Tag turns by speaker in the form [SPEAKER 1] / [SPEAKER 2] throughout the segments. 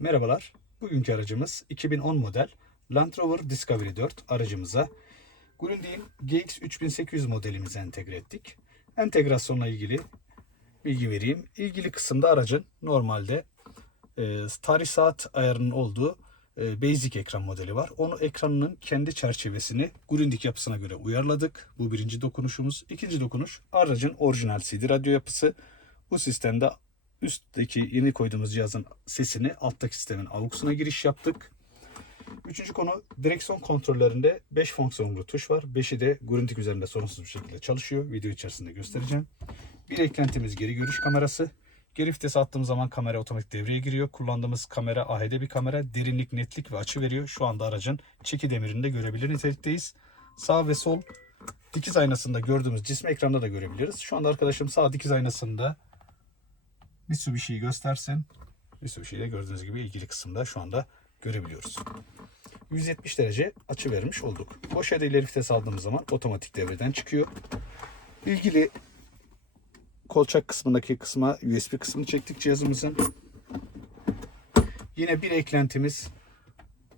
[SPEAKER 1] Merhabalar. Bugünkü aracımız 2010 model Land Rover Discovery 4 aracımıza Grundig'in GX3800 modelimizi entegre ettik. Entegrasyonla ilgili bilgi vereyim. İlgili kısımda aracın normalde e, tarih saat ayarının olduğu e, basic ekran modeli var. Onu ekranının kendi çerçevesini Grundig yapısına göre uyarladık. Bu birinci dokunuşumuz. İkinci dokunuş aracın orijinal CD radyo yapısı. Bu sistemde üstteki yeni koyduğumuz cihazın sesini alttaki sistemin AUX'una giriş yaptık. Üçüncü konu direksiyon kontrollerinde 5 fonksiyonlu tuş var. 5'i de Grundig üzerinde sorunsuz bir şekilde çalışıyor. Video içerisinde göstereceğim. Bir eklentimiz geri görüş kamerası. Geri vitesi attığımız zaman kamera otomatik devreye giriyor. Kullandığımız kamera AHD bir kamera. Derinlik, netlik ve açı veriyor. Şu anda aracın çeki demirini de görebilir nitelikteyiz. Sağ ve sol dikiz aynasında gördüğümüz cismi ekranda da görebiliriz. Şu anda arkadaşım sağ dikiz aynasında Mitsubishi'yi göstersin. Mitsubishi'yi de gördüğünüz gibi ilgili kısımda şu anda görebiliyoruz. 170 derece açı vermiş olduk. Boş da ileri vites aldığımız zaman otomatik devreden çıkıyor. İlgili kolçak kısmındaki kısma USB kısmını çektik cihazımızın. Yine bir eklentimiz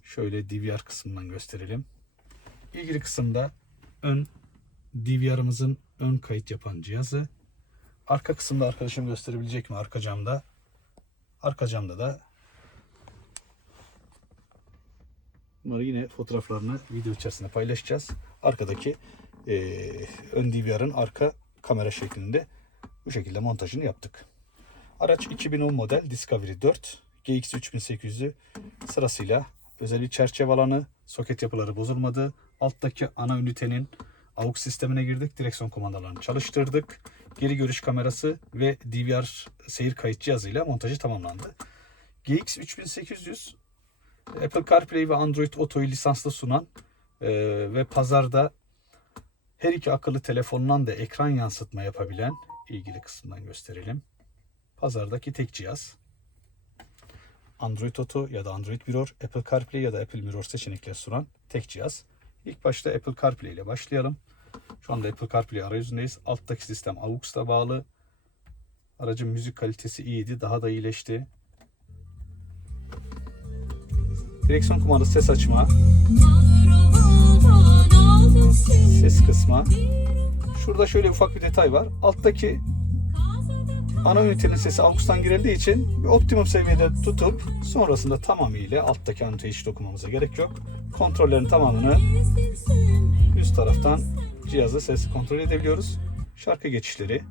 [SPEAKER 1] şöyle DVR kısmından gösterelim. İlgili kısımda ön DVR'ımızın ön kayıt yapan cihazı. Arka kısımda arkadaşım gösterebilecek mi arka camda? Arka camda da Bunları yine fotoğraflarını video içerisinde paylaşacağız. Arkadaki e, ön DVR'ın arka kamera şeklinde bu şekilde montajını yaptık. Araç 2010 model Discovery 4 GX3800'ü sırasıyla özel çerçeve alanı, soket yapıları bozulmadı. Alttaki ana ünitenin AUX sistemine girdik. Direksiyon kumandalarını çalıştırdık. Geri görüş kamerası ve DVR seyir kayıt cihazıyla montajı tamamlandı. GX3800 Apple CarPlay ve Android Auto'yu lisanslı sunan e, ve pazarda her iki akıllı telefonundan da ekran yansıtma yapabilen ilgili kısımdan gösterelim. Pazardaki tek cihaz. Android Auto ya da Android Mirror, Apple CarPlay ya da Apple Mirror seçenekleri sunan tek cihaz. İlk başta Apple CarPlay ile başlayalım. Şu anda Apple CarPlay arayüzündeyiz. Alttaki sistem AUX'la bağlı. Aracın müzik kalitesi iyiydi. Daha da iyileşti. Direksiyon kumandası ses açma. Ses kısma. Şurada şöyle ufak bir detay var. Alttaki ana ünitenin sesi AUX'tan girildiği için bir optimum seviyede tutup sonrasında tamamıyla alttaki üniteye hiç dokunmamıza gerek yok. Kontrollerin tamamını üst taraftan cihazı ses kontrol edebiliyoruz. Şarkı geçişleri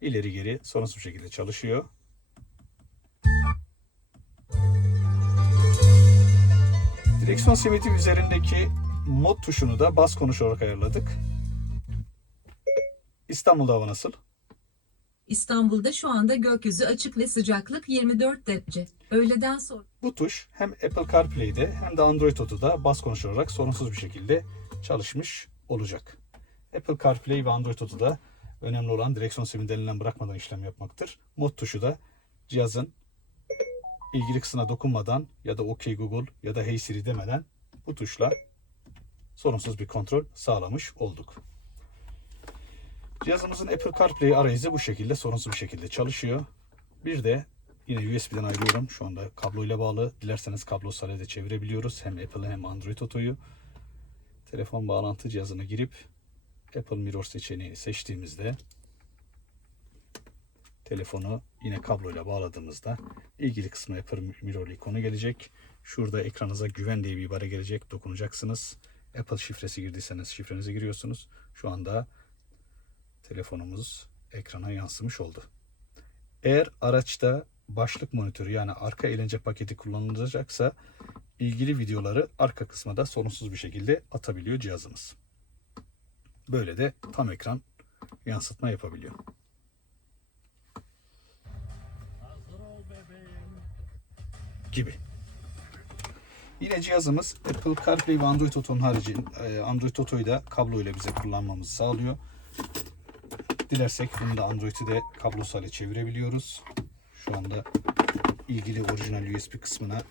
[SPEAKER 1] ileri geri sorunsuz bir şekilde çalışıyor. Direksiyon simidi üzerindeki mod tuşunu da bas konuş olarak ayarladık. İstanbul'da hava nasıl?
[SPEAKER 2] İstanbul'da şu anda gökyüzü açık ve sıcaklık 24 derece. Öğleden sonra
[SPEAKER 1] Bu tuş hem Apple CarPlay'de hem de Android Auto'da bas konuş olarak sorunsuz bir şekilde çalışmış olacak. Apple CarPlay ve Android Auto'da önemli olan direksiyon simidini elinden bırakmadan işlem yapmaktır. Mod tuşu da cihazın ilgili kısmına dokunmadan ya da OK Google ya da Hey Siri demeden bu tuşla sorunsuz bir kontrol sağlamış olduk. Cihazımızın Apple CarPlay arayüzü bu şekilde sorunsuz bir şekilde çalışıyor. Bir de yine USB'den ayrılıyorum. Şu anda kabloyla bağlı. Dilerseniz kablosuz de çevirebiliyoruz. Hem Apple'ı hem Android Auto'yu. Telefon bağlantı cihazına girip Apple Mirror seçeneğini seçtiğimizde telefonu yine kabloyla bağladığımızda ilgili kısmına Apple Mirror ikonu gelecek. Şurada ekranınıza güven diye bir ibare gelecek. Dokunacaksınız. Apple şifresi girdiyseniz şifrenizi giriyorsunuz. Şu anda telefonumuz ekrana yansımış oldu. Eğer araçta başlık monitörü yani arka eğlence paketi kullanılacaksa ilgili videoları arka kısma da sorunsuz bir şekilde atabiliyor cihazımız. Böyle de tam ekran yansıtma yapabiliyor. Gibi. Yine cihazımız Apple CarPlay ve Android Auto'nun haricinde e, Android Auto'yu da kablo ile bize kullanmamızı sağlıyor. Dilersek bunu da Android'i de kablosuz hale çevirebiliyoruz. Şu anda ilgili orijinal USB kısmına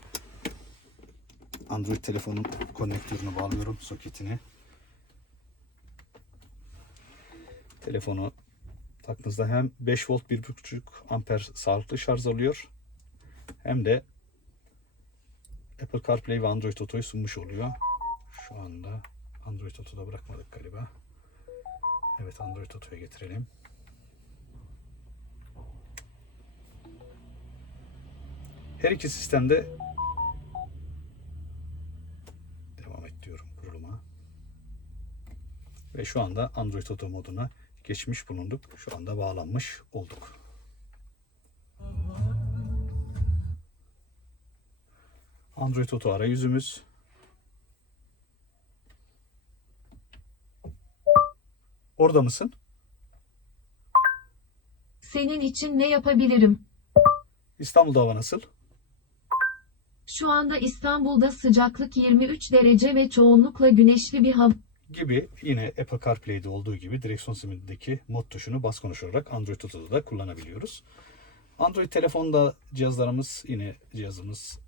[SPEAKER 1] Android telefonun konnektörünü bağlıyorum soketini. Telefonu taktığınızda hem 5 volt 1.5 amper sağlıklı şarj alıyor hem de Apple CarPlay ve Android Auto'yu sunmuş oluyor. Şu anda Android Auto'da bırakmadık galiba. Evet Android Auto'ya getirelim. Her iki sistemde Ve şu anda Android Auto moduna geçmiş bulunduk. Şu anda bağlanmış olduk. Android Auto arayüzümüz. Orada mısın?
[SPEAKER 3] Senin için ne yapabilirim?
[SPEAKER 1] İstanbul'da hava nasıl?
[SPEAKER 3] Şu anda İstanbul'da sıcaklık 23 derece ve çoğunlukla güneşli bir hava.
[SPEAKER 1] Gibi yine Apple CarPlay'de olduğu gibi direksiyon simidindeki mod tuşunu bas konuşarak Android Auto'da da kullanabiliyoruz. Android telefonda cihazlarımız yine cihazımız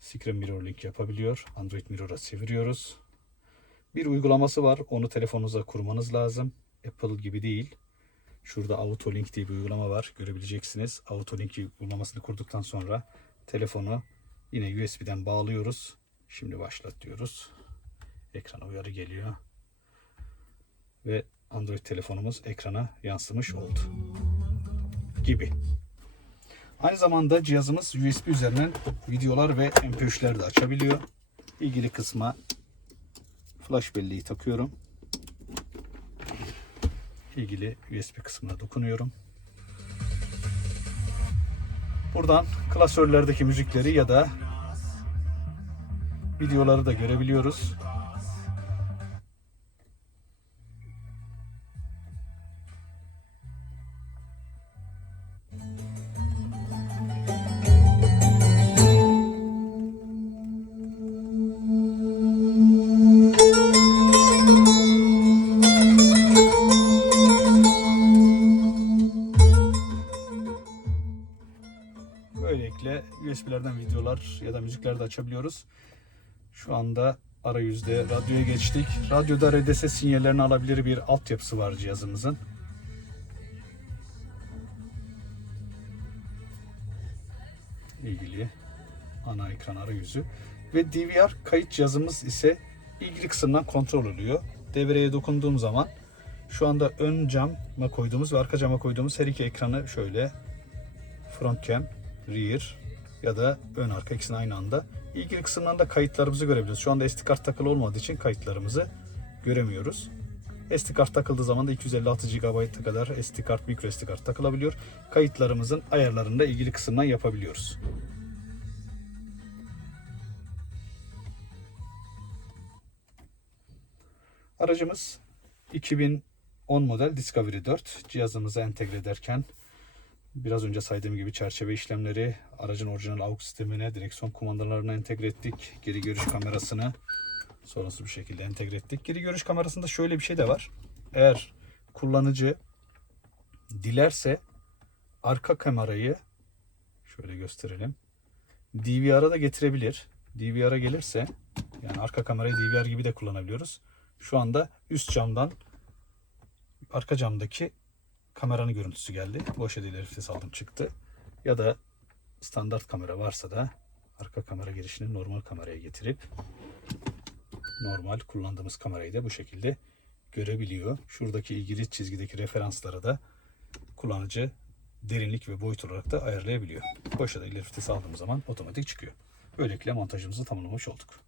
[SPEAKER 1] Screen Mirror Link yapabiliyor. Android Mirror'a çeviriyoruz. Bir uygulaması var. Onu telefonunuza kurmanız lazım. Apple gibi değil. Şurada Auto Link diye bir uygulama var. Görebileceksiniz. Auto Link uygulamasını kurduktan sonra telefonu yine USB'den bağlıyoruz. Şimdi başlat diyoruz. Ekrana uyarı geliyor. Ve Android telefonumuz ekrana yansımış oldu. Gibi. Aynı zamanda cihazımız USB üzerinden videolar ve MP3'ler de açabiliyor. İlgili kısma flash belleği takıyorum. İlgili USB kısmına dokunuyorum. Buradan klasörlerdeki müzikleri ya da videoları da görebiliyoruz. Böylelikle USB'lerden videolar ya da müzikler de açabiliyoruz. Şu anda arayüzde radyoya geçtik. Radyoda RDS sinyallerini alabilir bir altyapısı var cihazımızın. ilgili ana ekran arayüzü ve DVR kayıt cihazımız ise ilgili kısımdan kontrol oluyor. Devreye dokunduğum zaman şu anda ön cama koyduğumuz ve arka cama koyduğumuz her iki ekranı şöyle front cam, rear ya da ön arka ikisini aynı anda ilgili kısımdan da kayıtlarımızı görebiliyoruz. Şu anda SD kart takılı olmadığı için kayıtlarımızı göremiyoruz. SD kart takıldığı zaman da 256 GB'a kadar SD kart, micro SD kart takılabiliyor. Kayıtlarımızın ayarlarını da ilgili kısımdan yapabiliyoruz. Aracımız 2010 model Discovery 4. Cihazımıza entegre ederken biraz önce saydığım gibi çerçeve işlemleri, aracın orijinal AUX sistemine, direksiyon kumandalarına entegre ettik. Geri görüş kamerasını sorunsuz bir şekilde entegre ettik. Geri görüş kamerasında şöyle bir şey de var. Eğer kullanıcı dilerse arka kamerayı şöyle gösterelim. DVR'a da getirebilir. DVR'a gelirse yani arka kamerayı DVR gibi de kullanabiliyoruz. Şu anda üst camdan arka camdaki kameranın görüntüsü geldi. Boş ileri vites aldım çıktı. Ya da standart kamera varsa da arka kamera girişini normal kameraya getirip normal kullandığımız kamerayı da bu şekilde görebiliyor. Şuradaki ilgili çizgideki referansları da kullanıcı derinlik ve boyut olarak da ayarlayabiliyor. Boşa da ileri vites aldığımız zaman otomatik çıkıyor. Böylelikle montajımızı tamamlamış olduk.